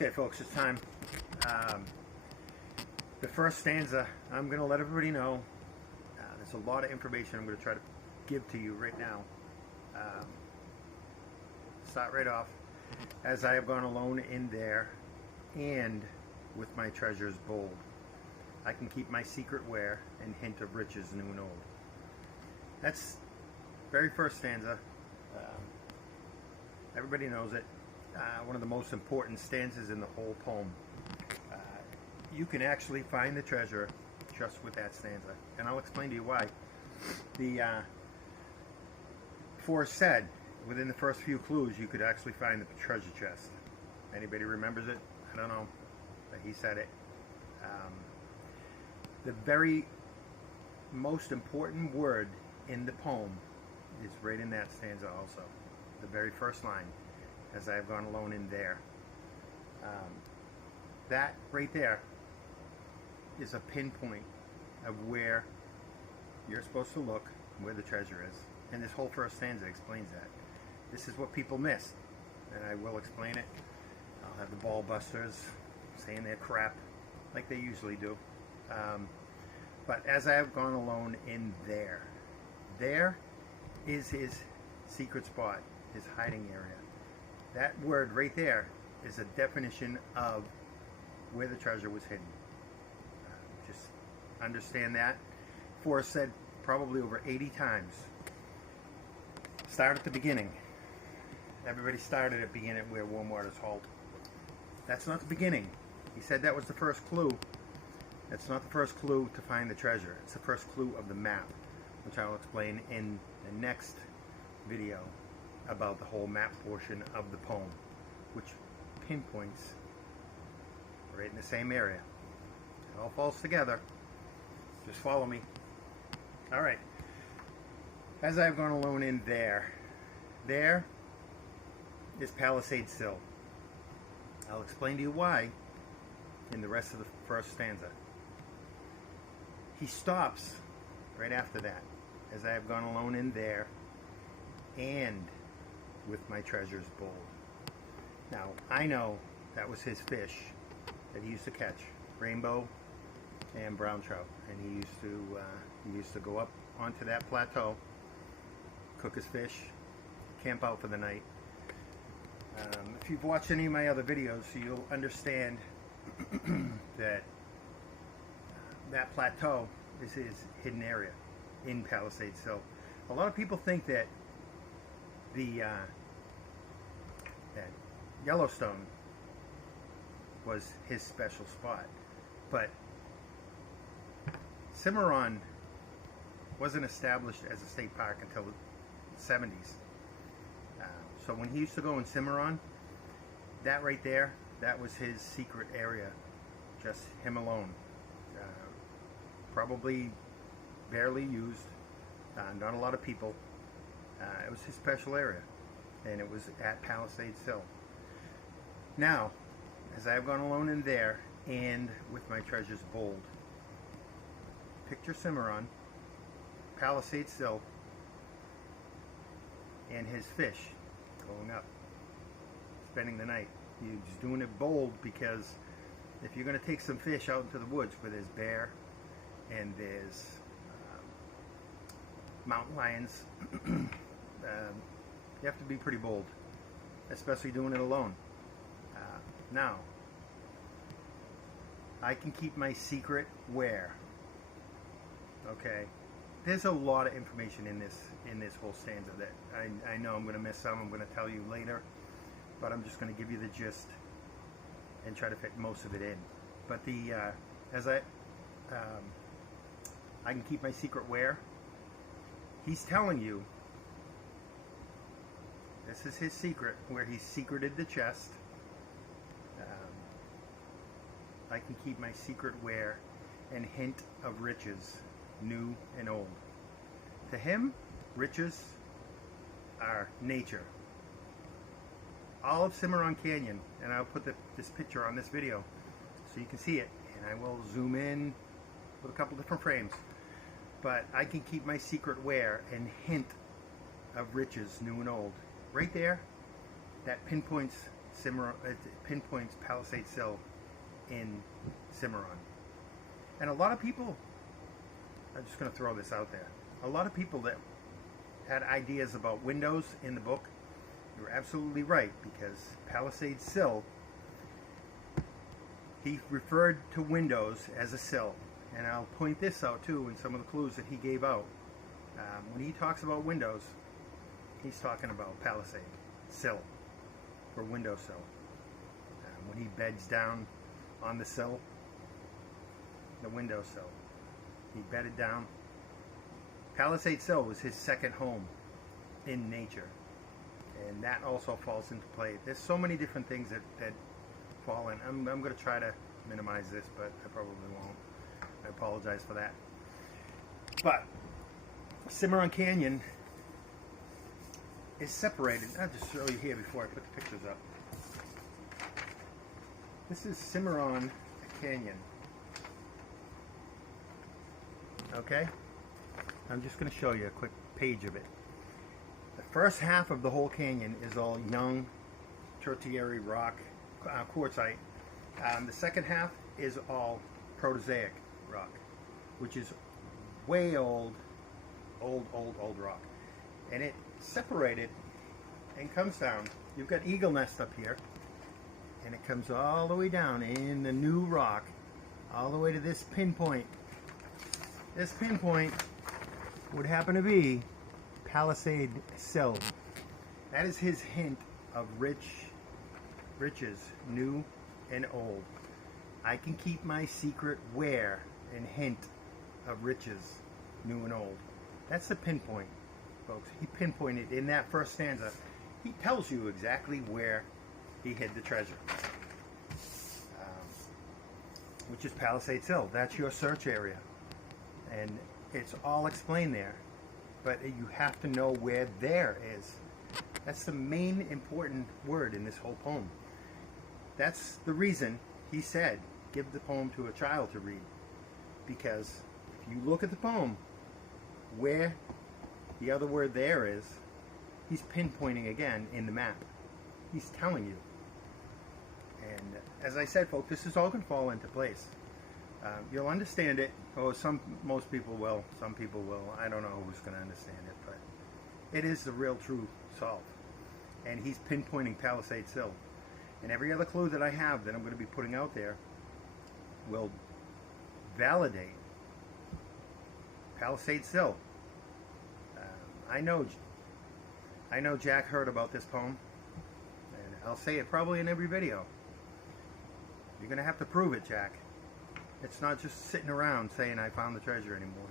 Okay, folks, it's time. The first stanza, I'm going to let everybody know. There's a lot of information I'm going to try to give to you right now. Start right off. As I have gone alone in there, and with my treasures bold, I can keep my secret where, and hint of riches new and old. That's very first stanza. Everybody knows it. One of the most important stanzas in the whole poem. You can actually find the treasure just with that stanza, and I'll explain to you why. The Forrest said within the first few clues you could actually find the treasure chest. Anybody remembers it? I don't know, but he said it. The very most important word in the poem is right in that stanza also. The very first line, as I have gone alone in there. That right there is a pinpoint of where you're supposed to look, where the treasure is. And this whole first stanza explains that. This is what people miss, and I will explain it. I'll have the ball busters saying their crap like they usually do. But as I have gone alone in there, there is his secret spot, his hiding area. That word right there is a definition of where the treasure was hidden. Just understand that. Forrest said probably over 80 times. Start at the beginning. Everybody started at the beginning where warm waters halt. That's not the beginning. He said that was the first clue. That's not the first clue to find the treasure. It's the first clue of the map, which I will explain in the next video about the whole map portion of the poem, which pinpoints right in the same area. It all falls together. Just follow me. All right. As I've gone alone in there, there is Palisades Sill. I'll explain to you why in the rest of the first stanza. He stops right after that. As I have gone alone in there, and with my treasures bold. Now, I know that was his fish that he used to catch, rainbow and brown trout, and he used to go up onto that plateau, cook his fish, camp out for the night. If you've watched any of my other videos, you'll understand that that plateau is his hidden area in Palisades Sill. A lot of people think that that Yellowstone was his special spot, but Cimarron wasn't established as a state park until the 70s. So when he used to go in Cimarron, that right there, that was his secret area, just him alone. Probably barely used, not a lot of people. It was his special area, and it was at Palisades Sill. Now, as I have gone alone in there, and with my treasures bold, picture Cimarron, Palisades Sill, and his fish going up, spending the night. He's doing it bold because if you're going to take some fish out into the woods where there's bear and there's mountain lions, you have to be pretty bold, especially doing it alone. Now, I can keep my secret where. Okay, there's a lot of information in this whole stanza that I know I'm going to miss some. I'm going to tell you later, but I'm just going to give you the gist and try to fit most of it in. But I can keep my secret where. He's telling you this is his secret, where he secreted the chest. I can keep my secret where, and hint of riches, new and old. To him, riches are nature. All of Cimarron Canyon, and I'll put this picture on this video so you can see it, and I will zoom in with a couple different frames. But I can keep my secret where, and hint of riches, new and old. Right there, that pinpoints It pinpoints Palisades Sill in Cimarron. And a lot of people, I'm just going to throw this out there, a lot of people that had ideas about windows in the book, you were absolutely right, because Palisades Sill, he referred to windows as a sill. And I'll point this out too in some of the clues that he gave out. When he talks about windows, he's talking about Palisade Sill, for windowsill. When he beds down on the sill, the windowsill, he bedded down. Palisades Sill was his second home in nature, and that also falls into play. There's so many different things that fall in. I'm going to try to minimize this, but I probably won't. I apologize for that. But Cimarron Canyon is separated. I'll just show you here before I put the pictures up. This is Cimarron Canyon. Okay? I'm just going to show you a quick page of it. The first half of the whole canyon is all young tertiary rock, quartzite. The second half is all Proterozoic rock, which is way old rock. And it separated and comes down. You've got Eagle Nest up here, and it comes all the way down in the new rock, all the way to this pinpoint. This pinpoint would happen to be Palisades Sill. That is his hint of riches, new and old. I can keep my secret where and hint of riches, new and old. That's the pinpoint, folks. He pinpointed in that first stanza. He tells you exactly where he hid the treasure, which is Palisades Sill. That's your search area, and it's all explained there. But you have to know where there is. That's the main important word in this whole poem. That's the reason he said, give the poem to a child to read. Because if you look at the poem, where the other word there is, he's pinpointing again in the map. He's telling you. And as I said, folks, this is all going to fall into place. You'll understand it. Oh, most people will. Some people will. I don't know who's going to understand it, but it is the real true solve. And he's pinpointing Palisades Sill. And every other clue that I have that I'm going to be putting out there will validate Palisades Sill. I know Jack heard about this poem, and I'll say it probably in every video. You're going to have to prove it, Jack. It's not just sitting around saying I found the treasure anymore.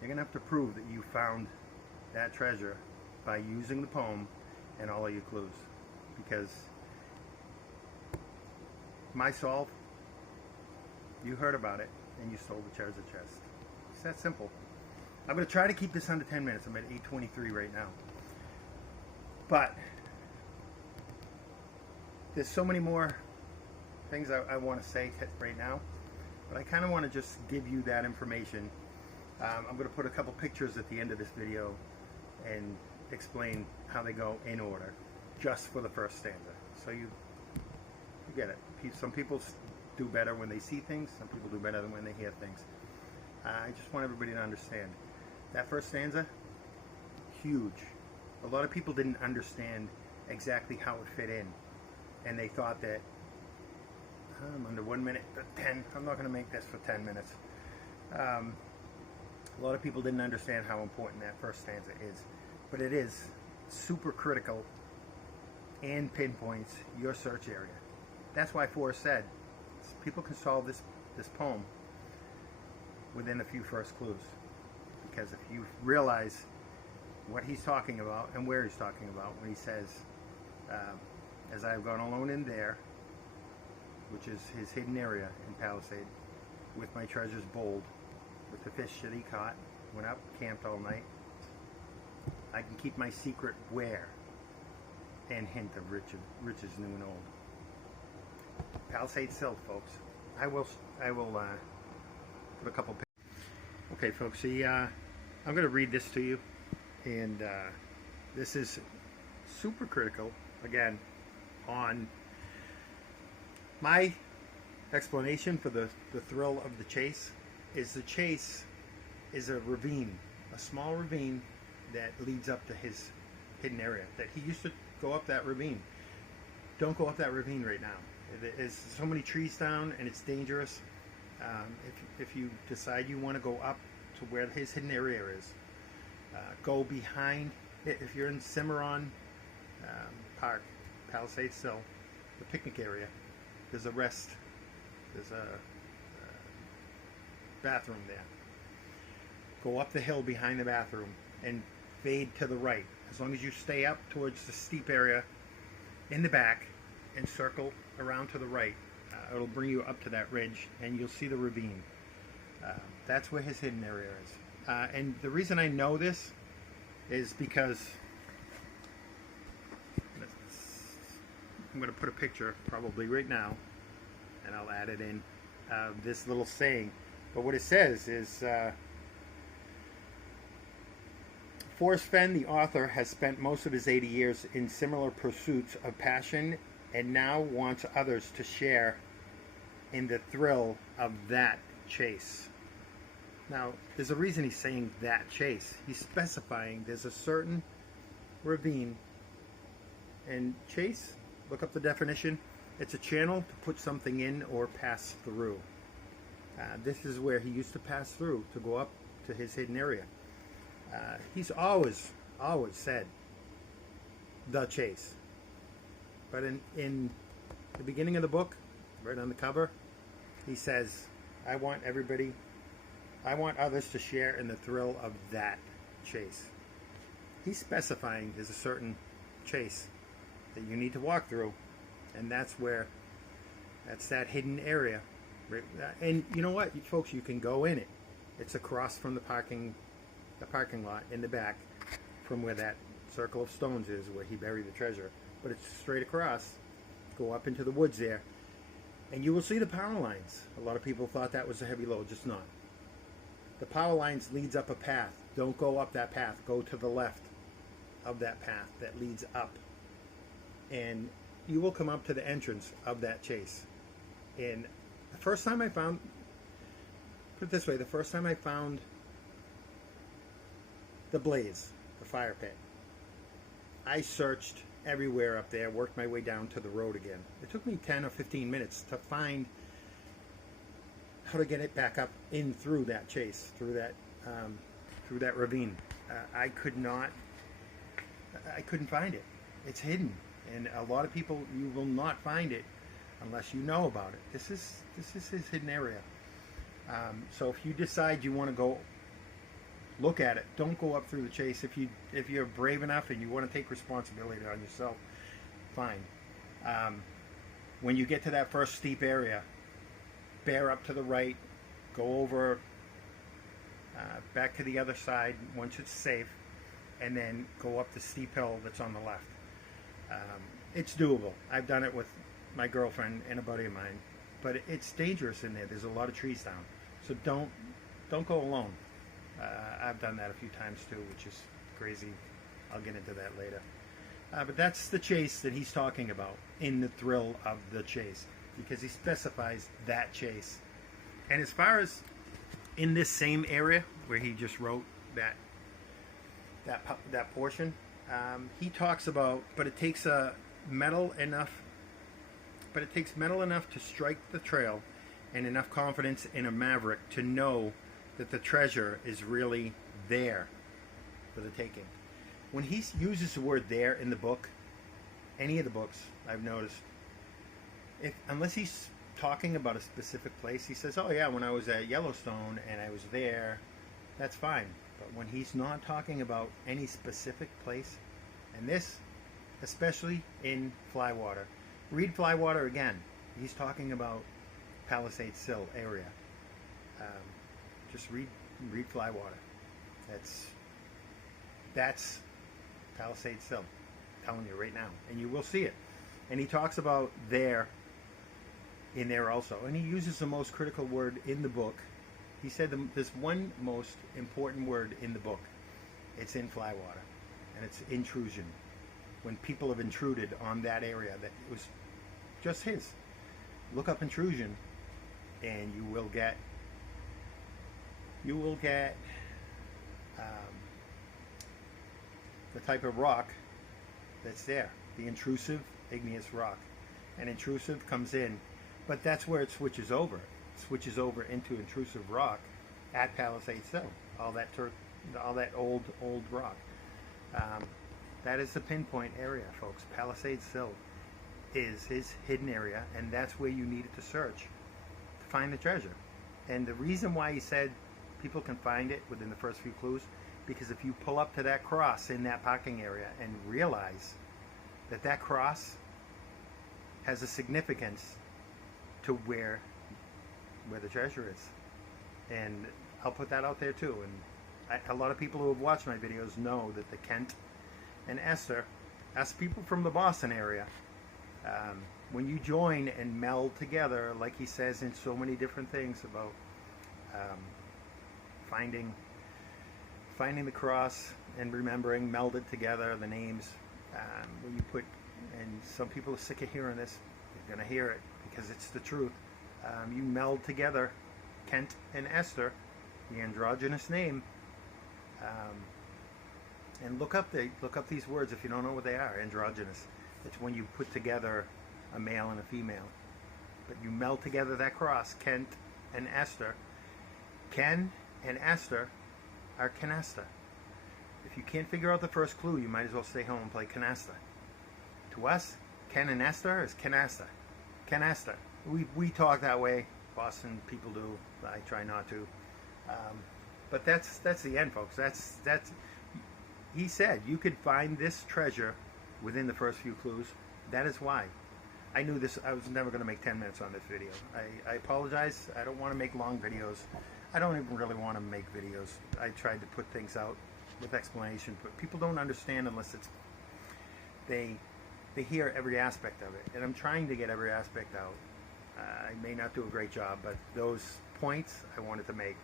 You're going to have to prove that you found that treasure by using the poem and all of your clues. Because my solve, you heard about it and you stole the treasure chest. It's that simple. I'm going to try to keep this under 10 minutes. I'm at 8:23 right now. But there's so many more things I want to say right now. But I kind of want to just give you that information. I'm going to put a couple pictures at the end of this video and explain how they go in order, just for the first stanza. So you get it. Some people do better when they see things. Some people do better than when they hear things. I just want everybody to understand. That first stanza, huge. A lot of people didn't understand exactly how it fit in. And they thought that, I'm under 1 minute, 10. I'm not going to make this for 10 minutes. A lot of people didn't understand how important that first stanza is. But it is super critical and pinpoints your search area. That's why Forrest said, people can solve this poem within a few first clues. Because if you realize what he's talking about and where he's talking about when he says, as I have gone alone in there, which is his hidden area in Palisade, with my treasures bold, with the fish that he caught, went up, camped all night. I can keep my secret where, and hint of riches new and old. Palisades Sill, folks. I will put a couple pictures. Okay, folks. See, I'm going to read this to you, and this is super critical. Again, on My explanation for the thrill of the chase is a ravine, a small ravine that leads up to his hidden area. That he used to go up that ravine. Don't go up that ravine right now. There's so many trees down and it's dangerous. If you decide you want to go up to where his hidden area is, go behind. If you're in Cimarron Park, Palisades Sill, the picnic area, there's a bathroom there. Go up the hill behind the bathroom and fade to the right. As long as you stay up towards the steep area in the back and circle around to the right, it'll bring you up to that ridge and you'll see the ravine. That's where his hidden area is. And the reason I know this is because I'm going to put a picture probably right now and I'll add it in, this little saying. But what it says is, Forrest Fenn, the author, has spent most of his 80 years in similar pursuits of passion and now wants others to share in the thrill of that chase. Now, there's a reason he's saying that chase. He's specifying there's a certain ravine. And chase, look up the definition. It's a channel to put something in or pass through. This is where he used to pass through to go up to his hidden area. He's always said the chase. But in the beginning of the book, right on the cover, he says, I want others to share in the thrill of that chase. He's specifying there's a certain chase that you need to walk through, and that's that hidden area. And you know what, folks, you can go in it. It's across from the parking lot in the back from where that circle of stones is where he buried the treasure. But it's straight across. Go up into the woods there, and you will see the power lines. A lot of people thought that was a heavy load, just not. The power lines leads up a path. Don't go up that path. Go to the left of that path that leads up. And you will come up to the entrance of that chase. And the first time I found the blaze, the fire pit, I searched everywhere up there, worked my way down to the road again. It took me 10 or 15 minutes to find how to get it back up in through that chase, through that ravine. I couldn't find it. It's hidden, and a lot of people, you will not find it unless you know about it. This is his hidden area. So if you decide you want to go look at it, don't go up through the chase. If you're brave enough and you want to take responsibility on yourself, fine. When you get to that first steep area, bear up to the right, go over back to the other side once it's safe, and then go up the steep hill that's on the left. It's doable. I've done it with my girlfriend and a buddy of mine, but it's dangerous in there. There's a lot of trees down, so don't go alone. I've done that a few times too, which is crazy. I'll get into that later. But that's the chase that he's talking about in the thrill of the chase, because he specifies that chase. And as far as in this same area where he just wrote that portion, he talks about, but it takes metal enough to strike the trail, and enough confidence in a maverick to know that the treasure is really there for the taking. When he uses the word there in the book, any of the books I've noticed, unless he's talking about a specific place, he says, oh yeah, when I was at Yellowstone and I was there, that's fine. But when he's not talking about any specific place, and this, especially in Flywater, read Flywater again. He's talking about Palisades Sill area. Just read Flywater. That's Palisades Sill. I'm telling you right now, and you will see it. And he talks about there in there also, and he uses the most critical word in the book. He said there's one most important word in the book. It's in Flywater, and it's intrusion. When people have intruded on that area that was just his, look up intrusion, and you will get the type of rock that's there, the intrusive igneous rock. And intrusive comes in, but that's where it switches over. It switches over into intrusive rock at Palisades Sill. All that old rock. That is the pinpoint area, folks. Palisades Sill is his hidden area, and that's where you needed to search to find the treasure. And the reason why he said people can find it within the first few clues, because if you pull up to that cross in that parking area and realize that that cross has a significance to where the treasure is. And I'll put that out there too. And a lot of people who have watched my videos know that the Kent and Esther, as people from the Boston area, when you join and meld together, like he says in so many different things about finding the cross and remembering, melded together, the names, when you put, and some people are sick of hearing this, you're going to hear it because it's the truth. You meld together Kent and Esther, the androgynous name, and look up these words if you don't know what they are. Androgynous. It's when you put together a male and a female. But you meld together that cross, Kent and Esther. Ken and Esther are canasta. If you can't figure out the first clue, you might as well stay home and play canasta. To us, Ken and Esther is canasta. Canasta. We talk that way. Boston people do. I try not to. But that's the end, folks. That's he said you could find this treasure within the first few clues. That is why. I knew this. I was never going to make 10 minutes on this video. I apologize. I don't want to make long videos. I don't even really want to make videos. I tried to put things out with explanation, but people don't understand unless it's they hear every aspect of it, and I'm trying to get every aspect out. I may not do a great job, but those points I wanted to make,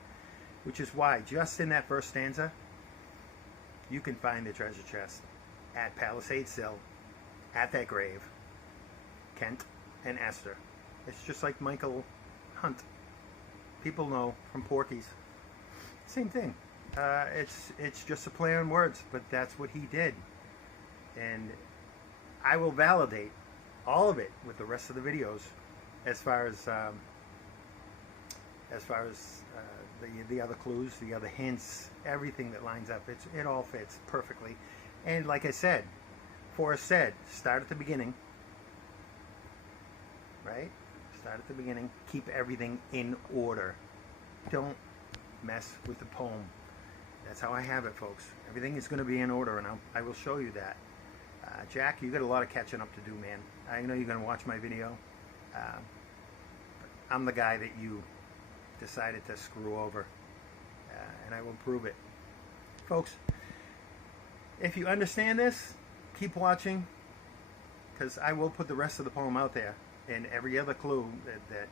which is why just in that first stanza you can find the treasure chest at Palisades Sill, at that grave, Kent and Esther. It's just like Michael Hunt. People know from Porky's. Same thing. It's just a play on words, but that's what he did. And I will validate all of it with the rest of the videos as far as the other clues, the other hints, everything that lines up. It all fits perfectly. And like I said, Forrest said, start at the beginning, right? Start at the beginning. Keep everything in order. Don't mess with the poem. That's how I have it, folks. Everything is going to be in order, and I will show you that. Jack, you got a lot of catching up to do, man. I know you're going to watch my video. I'm the guy that you decided to screw over, and I will prove it. Folks, if you understand this, keep watching, because I will put the rest of the poem out there, and every other clue that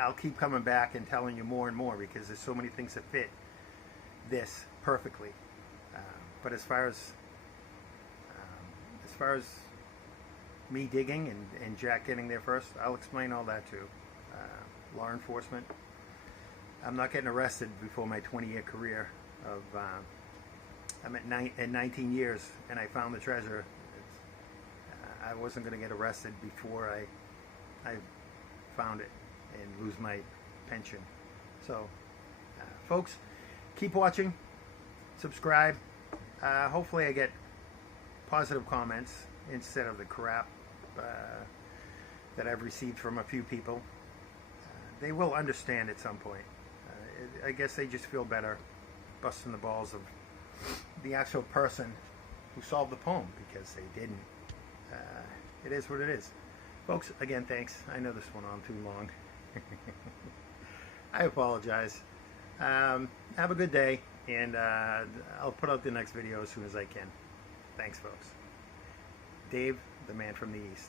I'll keep coming back and telling you more and more, because there's so many things that fit this perfectly. But as far as me digging and Jack getting there first, I'll explain all that too. Law enforcement. I'm not getting arrested before my 20-year career of. I'm at 19 years, and I found the treasure. I wasn't going to get arrested before I found it and lose my pension. So, folks, keep watching. Subscribe. Hopefully, I get positive comments instead of the crap that I've received from a few people. They will understand at some point. I guess they just feel better busting the balls of the actual person who solved the poem, because they didn't. It is what it is. Folks, again, thanks. I know this went on too long. I apologize. Have a good day, and I'll put out the next video as soon as I can. Thanks, folks. Dave, the man from the East.